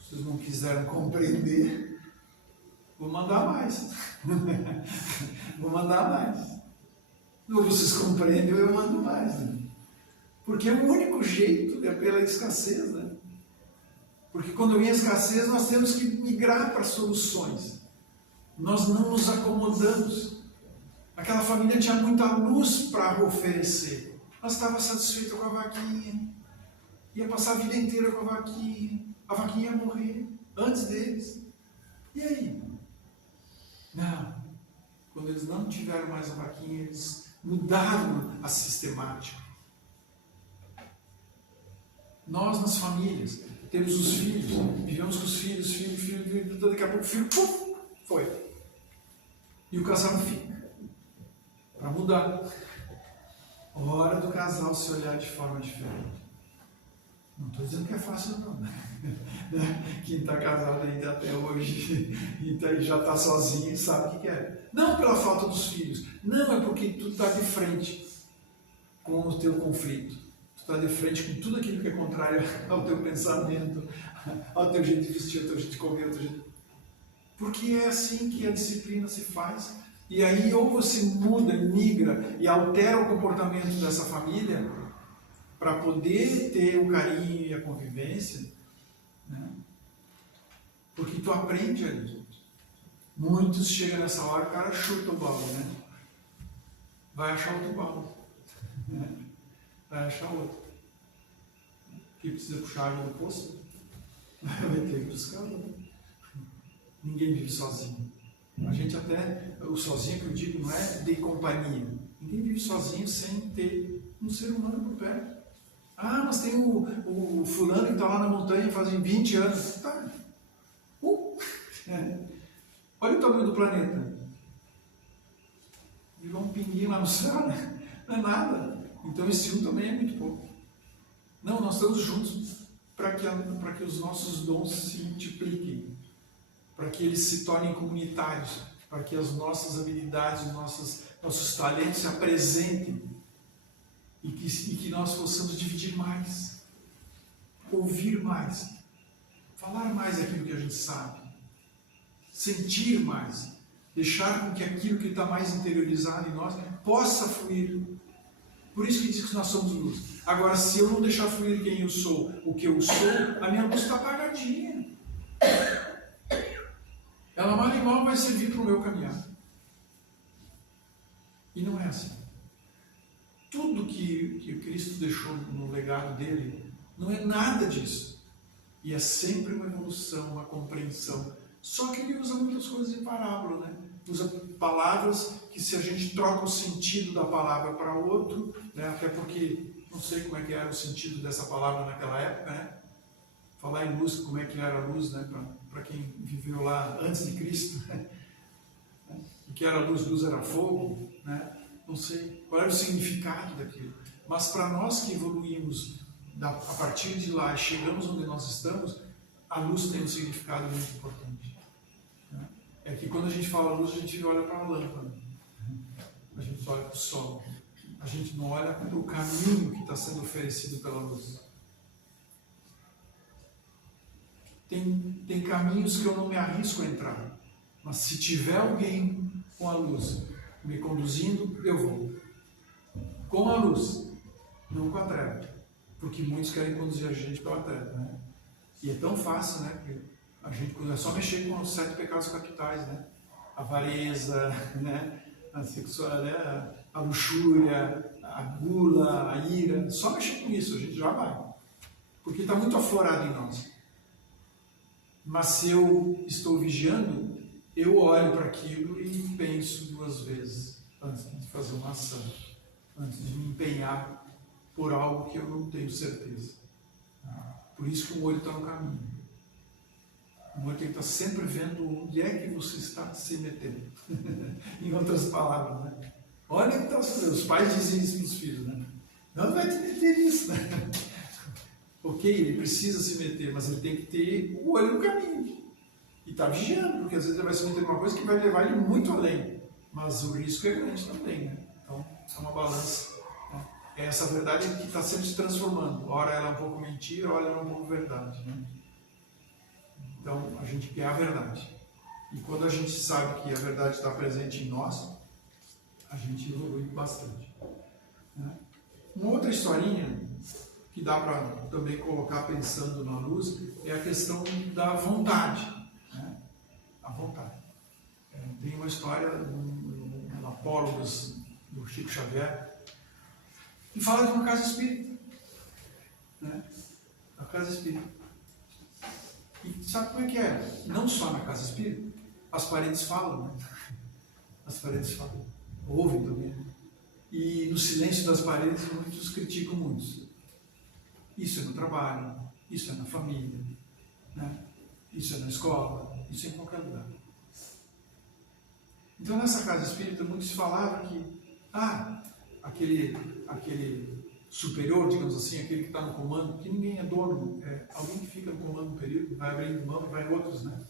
vocês Vocês não quiseram compreender, vou mandar mais. Vou mandar mais. Ou vocês compreendem ou eu mando mais. Né? Porque o único jeito é pela escassez. Né? Porque quando vem a escassez, nós temos que migrar para soluções. Nós não nos acomodamos. Aquela família tinha muita luz para oferecer. Ela estava satisfeita com a vaquinha. Ia passar a vida inteira com a vaquinha. A vaquinha ia morrer antes deles. E aí? Não. Quando eles não tiveram mais a vaquinha, eles mudaram a sistemática. Nós, nas famílias, temos os filhos, vivemos com os filhos, daqui a pouco o filho, puf, foi. E o casal fica. Para mudar. Hora do casal se olhar de forma diferente. Não estou dizendo que é fácil não, né? Quem está casado ainda até hoje e já está sozinho sabe o que é. Não pela falta dos filhos, não, é porque tu está de frente com o teu conflito. Tu está de frente com tudo aquilo que é contrário ao teu pensamento, ao teu jeito de vestir, ao teu jeito de comer, ao teu jeito... Porque é assim que a disciplina se faz. E aí ou você muda, migra e altera o comportamento dessa família para poder ter o carinho e a convivência, né? Porque tu aprende ali. Muitos chegam nessa hora, o cara chuta o balde, né? Vai achar outro balde, né? Vai achar outro. Que precisa puxar água do poço, vai ter que buscar outro. Ninguém vive sozinho. A gente até, o sozinho que eu digo não é de companhia. Ninguém vive sozinho sem ter um ser humano por perto. Ah, mas tem o fulano que está lá na montanha fazem 20 anos. Tá. Olha o tamanho do planeta. Virou um pinguinho lá no céu, né? Não é nada. Então esse um também é muito pouco. Não, nós estamos juntos para que os nossos dons se multipliquem. Para que eles se tornem comunitários, para que as nossas habilidades, nossos talentos se apresentem e que nós possamos dividir mais, ouvir mais, falar mais aquilo que a gente sabe, sentir mais, deixar com que aquilo que está mais interiorizado em nós possa fluir. Por isso que diz que nós somos luz. Agora, se eu não deixar fluir quem eu sou, o que eu sou, a minha luz está apagadinha. Ela mal e mal vai servir para o meu caminhar. E não é assim. Tudo que o Cristo deixou no legado dele não é nada disso. E é sempre uma evolução, uma compreensão. Só que ele usa muitas coisas em parábola, né? Usa palavras que, se a gente troca o sentido da palavra para outro, né? Até porque não sei como é que era o sentido dessa palavra naquela época, né? Falar em luz, como é que era a luz, né? Para quem viveu lá antes de Cristo, né? O que era luz? Luz era fogo, né? Não sei qual era o significado daquilo. Mas para nós que evoluímos a partir de lá e chegamos onde nós estamos, a luz tem um significado muito importante. Né? É que quando a gente fala luz, a gente olha para a lâmpada, a gente olha para o sol, a gente não olha para o caminho que está sendo oferecido pela luz. Tem caminhos que eu não me arrisco a entrar, mas se tiver alguém com a luz me conduzindo, eu vou. Com a luz, não com a treva, porque muitos querem conduzir a gente pela treva, né? E é tão fácil, né? Que a gente é só mexer com os 7 pecados capitais, né? A avareza, né? A sexual, né? A luxúria, a gula, a ira. Só mexer com isso, a gente já vai, porque está muito aflorado em nós. Mas se eu estou vigiando, eu olho para aquilo e penso 2 vezes antes de fazer uma ação, antes de me empenhar por algo que eu não tenho certeza. Por isso que o olho está no caminho. O olho tem que estar sempre vendo onde é que você está se metendo. Em outras palavras, né? Olha que está os pais dizem isso para os filhos, né? Não vai te meter nisso, né? Ok, ele precisa se meter, mas ele tem que ter o olho no caminho. E está vigiando, porque às vezes ele vai se meter numa coisa que vai levar ele muito além. Mas o risco é grande também, né? Então, é uma balança. Né? É essa verdade que está sempre se transformando. Ora ela é um pouco mentira, ora ela é um pouco verdade. Né? Então, a gente quer a verdade. E quando a gente sabe que a verdade está presente em nós, a gente evolui bastante. Né? Uma outra historinha que dá para também colocar pensando na luz é a questão da vontade. Né? A vontade. Tem uma história no Apólogos do Chico Xavier que fala de uma casa espírita. Né? A casa espírita. E sabe como é que é? Não só na casa espírita, as paredes falam. Né? As paredes falam. Ouvem também. Né? E no silêncio das paredes, muitos criticam muitos. Isso é no trabalho, isso é na família, né? Isso é na escola, isso é em qualquer lugar. Então, nessa casa espírita, muitos falavam que aquele superior, digamos assim, aquele que está no comando, que ninguém é dono, é alguém que fica no comando um período, vai abrindo mão e vai outros, né?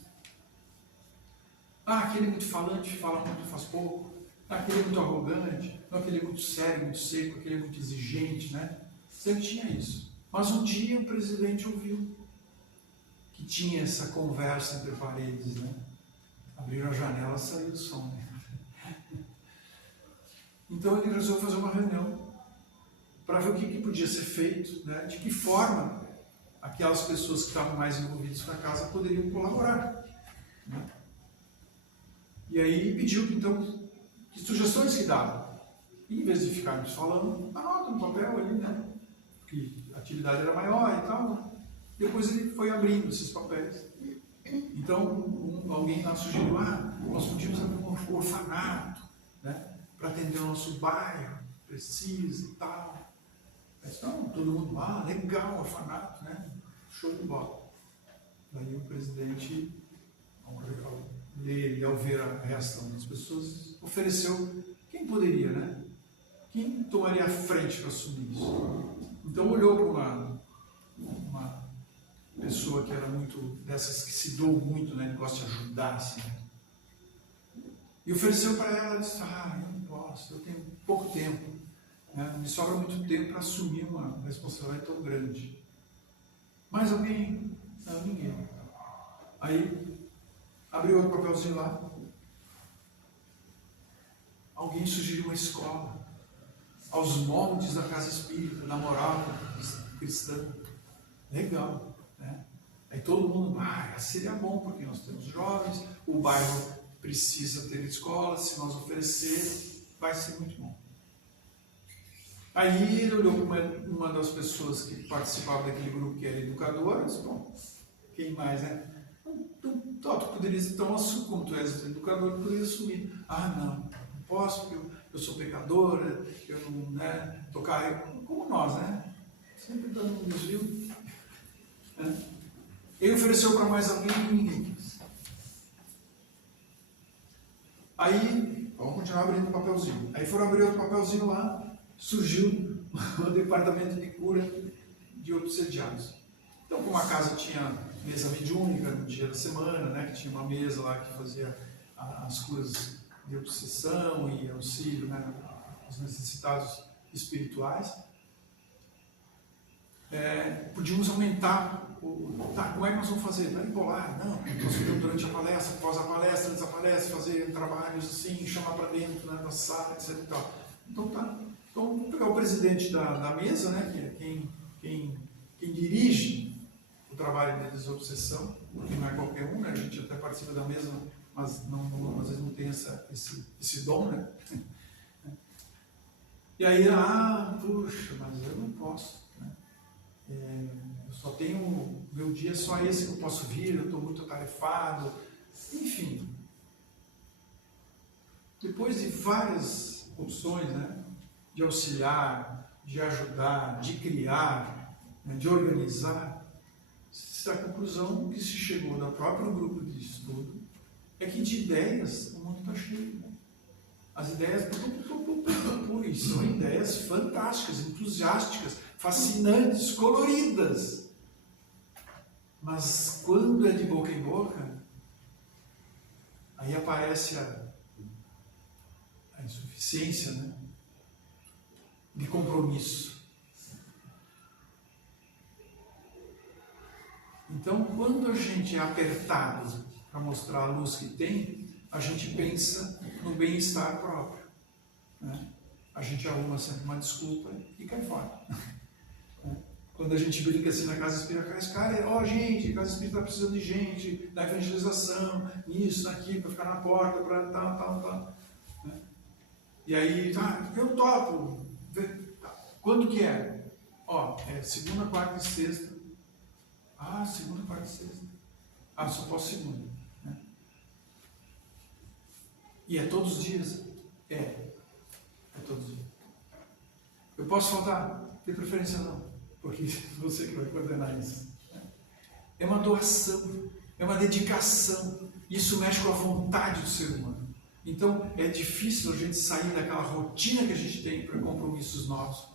Aquele muito falante, fala muito, faz pouco. Aquele é muito arrogante, aquele é muito sério, muito seco, aquele é muito exigente, né? Sempre tinha isso. Mas um dia o presidente ouviu que tinha essa conversa entre paredes, né? Abriram a janela e saiu o som. Né? Então ele resolveu fazer uma reunião para ver o que podia ser feito, né? De que forma aquelas pessoas que estavam mais envolvidas com a casa poderiam colaborar. Né? E aí pediu então que sugestões que davam. E em vez de ficarmos falando, anota no papel ali, né? Porque a atividade era maior e tal. Né? Depois ele foi abrindo esses papéis. Então alguém lá sugeriu, nós podíamos abrir um orfanato, né? Para atender o nosso bairro, precisa e tal. Então, todo mundo, legal, orfanato, né? Show de bola. Daí o presidente, ao ver a reação das pessoas, ofereceu quem poderia, né? Quem tomaria a frente para assumir isso? Então olhou para uma pessoa que era muito, dessas que se doam muito, né? Que gosta de ajudar, assim. E ofereceu para ela, disse, eu não posso, eu tenho pouco tempo. Né? Me sobra muito tempo para assumir uma responsabilidade tão grande. Mais alguém? Não, ninguém. Aí, abriu outro papelzinho lá. Alguém sugeriu uma escola, aos moldes da casa espírita, da moral cristã. Legal. Né? Aí todo mundo, seria bom, porque nós temos jovens, o bairro precisa ter escola, se nós oferecer, vai ser muito bom. Aí ele olhou para uma das pessoas que participava daquele grupo, que era educadora, e disse, bom, quem mais, né? Tu poderias, então, como tu és educador, tu poderias assumir. Não posso, porque eu sou pecadora, eu não, né, tocar, como nós, né? Sempre dando um desvio. Né? Ele ofereceu para mais alguém e ninguém quis. Aí, vamos continuar abrindo o papelzinho. Aí foram abrir outro papelzinho lá, surgiu o departamento de cura de obsediados. Então, como a casa tinha mesa mediúnica no dia da semana, né, que tinha uma mesa lá que fazia as curas de obsessão e auxílio, né, aos necessitados espirituais, podíamos aumentar como é que nós vamos fazer? Não é embolar, não. Nós podemos durante a palestra, após a palestra, antes da palestra, fazer trabalhos assim, chamar para dentro, né, da sala, etc. E tal. Então tá. Então vamos pegar o presidente da mesa, né, que é quem dirige o trabalho de desobsessão, porque não é qualquer um, né, a gente até participa da mesa, mas às vezes não tem esse dom, né? E aí, puxa, mas eu não posso, né? Eu só tenho, meu dia é só esse que eu posso vir, eu estou muito atarefado, enfim. Depois de várias opções, né, de auxiliar, de ajudar, de criar, né, de organizar, a conclusão que se chegou do próprio grupo de estudo é que de ideias o mundo está cheio. Né? As ideias são ideias fantásticas, entusiásticas, fascinantes, coloridas. Mas quando é de boca em boca, aí aparece a insuficiência, né, de compromisso. Então, quando a gente é apertado para mostrar a luz que tem, a gente pensa no bem-estar próprio, né? A gente arruma sempre uma desculpa e cai fora. Quando a gente brinca assim na casa espírita, cara, gente, a casa espírita está precisando de gente, da evangelização, nisso, naquilo, para ficar na porta, para tal. Né? E aí, eu topo. Quando que é? É segunda, quarta e sexta. Segunda, quarta e sexta. Só posso segunda. Né? E é todos os dias? É todos os dias. Eu posso faltar? De preferência não. Porque você que vai coordenar isso. É uma doação, é uma dedicação. Isso mexe com a vontade do ser humano. Então, é difícil a gente sair daquela rotina que a gente tem para compromissos novos.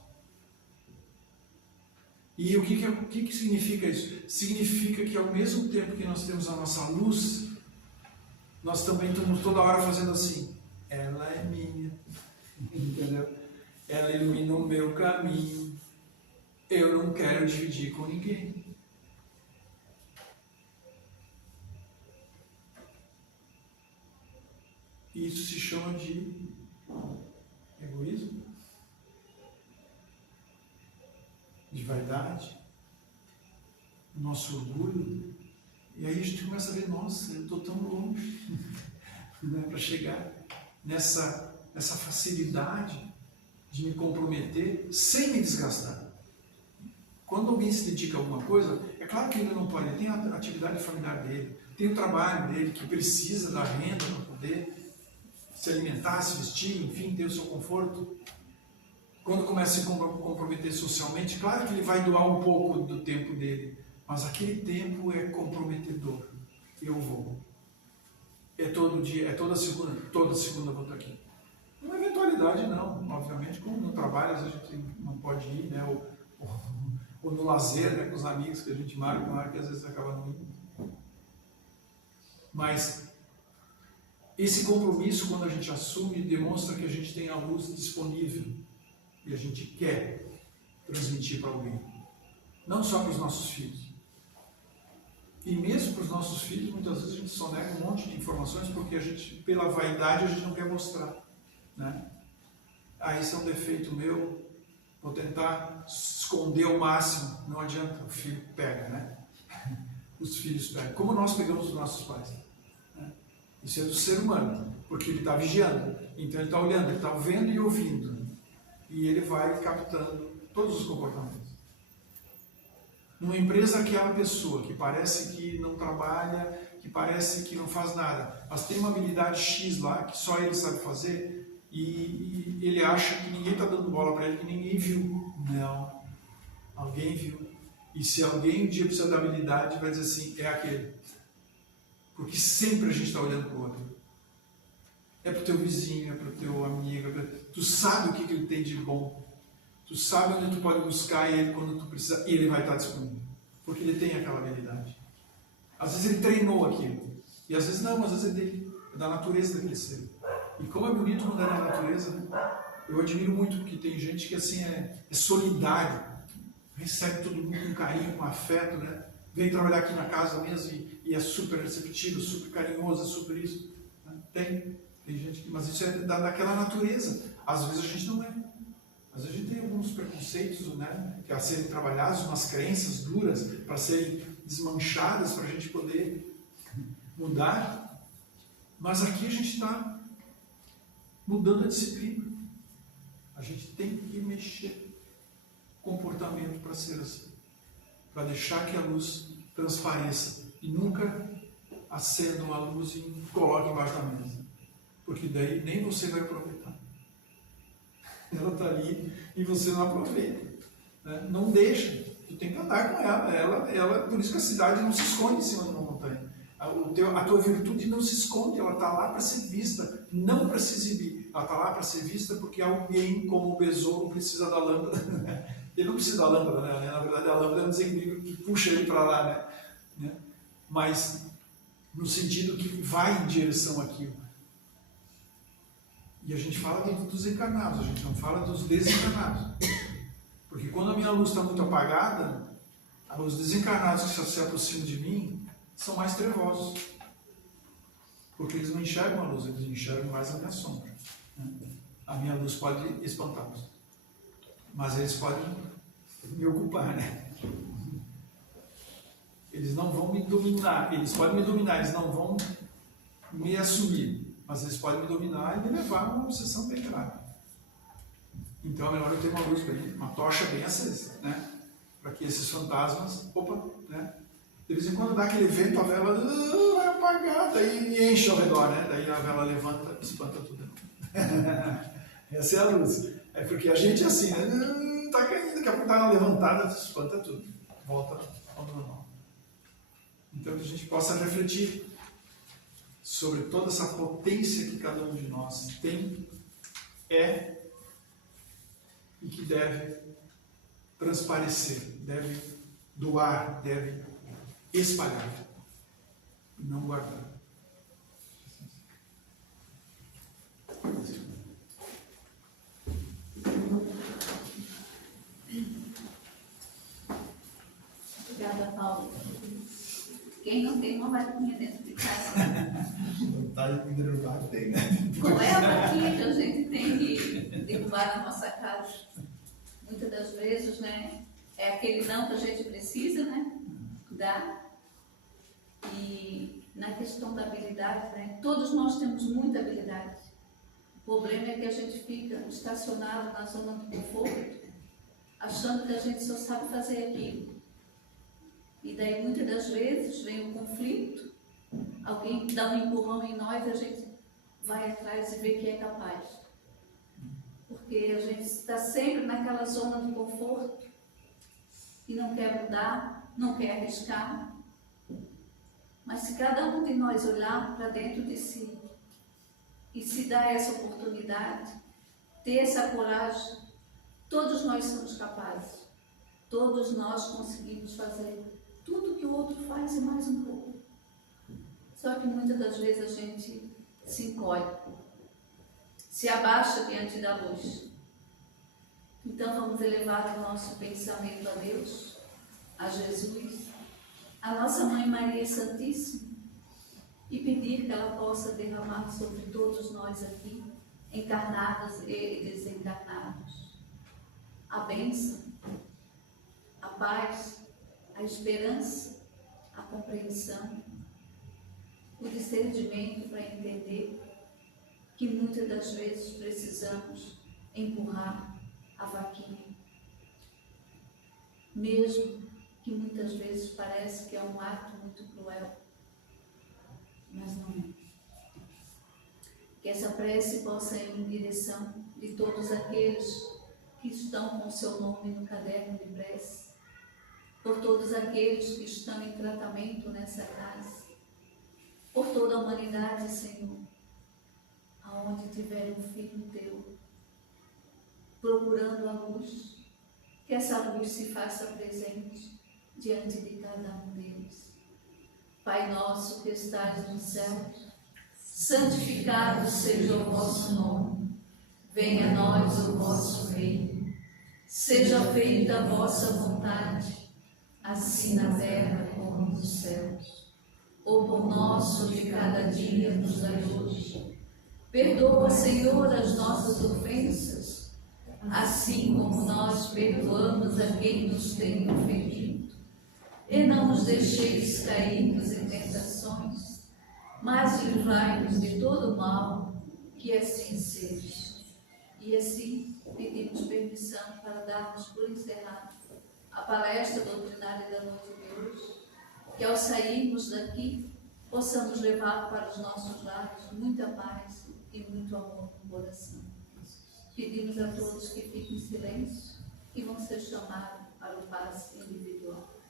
E o que significa isso? Significa que ao mesmo tempo que nós temos a nossa luz, nós também estamos toda hora fazendo assim. Ela é minha. Entendeu? Ela ilumina o meu caminho. Eu não quero dividir com ninguém. Isso se chama de egoísmo, de vaidade, nosso orgulho. E aí a gente começa a ver, nossa, eu estou tão longe né, para chegar nessa facilidade de me comprometer sem me desgastar. Quando alguém se dedica a alguma coisa, é claro que ele não pode, ele tem a atividade familiar dele, tem o trabalho dele, que precisa da renda para poder se alimentar, se vestir, enfim, ter o seu conforto. Quando começa a se comprometer socialmente, claro que ele vai doar um pouco do tempo dele, mas aquele tempo é comprometedor. Eu vou. É todo dia, é toda segunda eu vou estar aqui. Uma eventualidade não, obviamente, como no trabalho a gente não pode ir, né? Ou no lazer, né, com os amigos que a gente marca, que às vezes acaba não indo. Mas esse compromisso, quando a gente assume, demonstra que a gente tem a luz disponível e a gente quer transmitir para alguém. Não só para os nossos filhos. E mesmo para os nossos filhos, muitas vezes a gente só nega um monte de informações porque a gente, pela vaidade, a gente não quer mostrar. Né? Isso é um defeito meu. Vou tentar esconder ao máximo, não adianta, o filho pega, né? Os filhos pegam, como nós pegamos os nossos pais. Né? Isso é do ser humano, porque ele está vigiando, então ele está olhando, ele está vendo e ouvindo, e ele vai captando todos os comportamentos. Numa empresa, aquela pessoa que parece que não trabalha, que parece que não faz nada, mas tem uma habilidade X lá, que só ele sabe fazer, e ele acha que ninguém está dando bola para ele, que ninguém viu. Não, alguém viu. E se alguém um dia precisa da habilidade, vai dizer assim, é aquele. Porque sempre a gente está olhando para o outro. É para o teu vizinho, é para o teu amigo, tu sabe o que ele tem de bom. Tu sabe onde tu pode buscar ele quando tu precisa, e ele vai estar disponível. Porque ele tem aquela habilidade. Às vezes ele treinou aquilo. E às vezes não, às vezes é dele. É da natureza daquele ser. E como é bonito quando é na natureza, né? Eu admiro muito porque tem gente que assim é solidário, recebe todo mundo com carinho, com afeto, né? Vem trabalhar aqui na casa mesmo e é super receptivo, super carinhoso, é super isso. Né? Tem gente que, mas isso é daquela natureza. Às vezes a gente não é. Às vezes a gente tem alguns preconceitos, né? Que a serem trabalhados, umas crenças duras para serem desmanchadas para a gente poder mudar. Mas aqui a gente está mudando a disciplina. A gente tem que mexer comportamento para ser assim. Para deixar que a luz transpareça. E nunca acenda uma luz e coloque embaixo da mesa. Porque daí nem você vai aproveitar. Ela está ali e você não aproveita. Né? Não deixa. Tu tem que andar com ela. Por isso que a cidade não se esconde em cima de uma montanha. A tua virtude não se esconde, ela está lá para ser vista, não para se exibir. Ela está lá para ser vista porque alguém, como o besouro, precisa da lâmpada. Ele não precisa da lâmpada, né? Na verdade, a lâmpada é um desequilíbrio que puxa ele para lá, né? Mas no sentido que vai em direção àquilo. E a gente fala dos encarnados, a gente não fala dos desencarnados. Porque quando a minha luz está muito apagada, Os desencarnados que se aproximam de mim são mais trevosos, porque eles não enxergam a luz, eles enxergam mais a minha sombra. A minha luz pode espantá-los, mas eles podem me ocupar, né? Eles não vão me dominar, eles podem me dominar, eles não vão me assumir, mas eles podem me dominar e me levar a uma obsessão bem grave. Então é melhor eu ter uma luz bem, uma tocha bem acesa, né? Para que esses fantasmas, né? De vez em quando dá aquele vento, a vela vai apagar, daí enche ao redor, né? Daí a vela levanta e espanta tudo. Essa é a luz. É porque a gente é assim, né? Tá caindo, daqui a pouco tá levantada, espanta tudo. Volta ao normal. Então que a gente possa refletir sobre toda essa potência que cada um de nós tem, e que deve transparecer, deve doar, deve espalhar e não guardar. Obrigada, Paulo. Quem não tem uma vaquinha dentro de casa? Não está derrubado, tem, né? Qual é a vaquinha que a gente tem que derrubar na nossa casa? Muitas das vezes, né? É aquele não que a gente precisa, né? Dar. E na questão da habilidade, né? Todos nós temos muita habilidade. O problema é que a gente fica estacionado na zona do conforto, achando que a gente só sabe fazer aquilo. E daí muitas das vezes vem o conflito, alguém dá um empurrão em nós e a gente vai atrás e vê que é capaz. Porque a gente está sempre naquela zona de conforto e não quer mudar, não quer arriscar. Mas se cada um de nós olhar para dentro de si e se dar essa oportunidade, ter essa coragem, todos nós somos capazes. Todos nós conseguimos fazer tudo que o outro faz e mais um pouco. Só que muitas das vezes a gente se encolhe, se abaixa diante da luz. Então vamos elevar o nosso pensamento a Deus, a Jesus, a nossa Mãe Maria Santíssima, e pedir que ela possa derramar sobre todos nós aqui, encarnados e desencarnados, a bênção, a paz, a esperança, a compreensão, o discernimento para entender que muitas das vezes precisamos empurrar a vaquinha, mesmo que muitas vezes parece que é um ato muito cruel, mas não é. Que essa prece possa ir em direção de todos aqueles que estão com seu nome no caderno de prece, por todos aqueles que estão em tratamento nessa casa, por toda a humanidade, Senhor, aonde tiver um filho teu, procurando a luz, que essa luz se faça presente diante de cada um deles. Pai nosso que estais no céu, santificado seja o vosso nome, venha a nós o vosso reino, seja feita a vossa vontade, assim na terra como nos céus. O pão nosso de cada dia nos dai hoje. Perdoa, Senhor, as nossas ofensas, assim como nós perdoamos a quem nos tem ofendido. E não nos deixeis cairmos em tentações, mas livrai-nos de todo mal, que assim seja. E assim pedimos permissão para darmos por encerrado a palestra doutrinária da noite de hoje, que ao sairmos daqui possamos levar para os nossos lares muita paz e muito amor no coração. Pedimos a todos que fiquem em silêncio e vão ser chamados para o passe individual.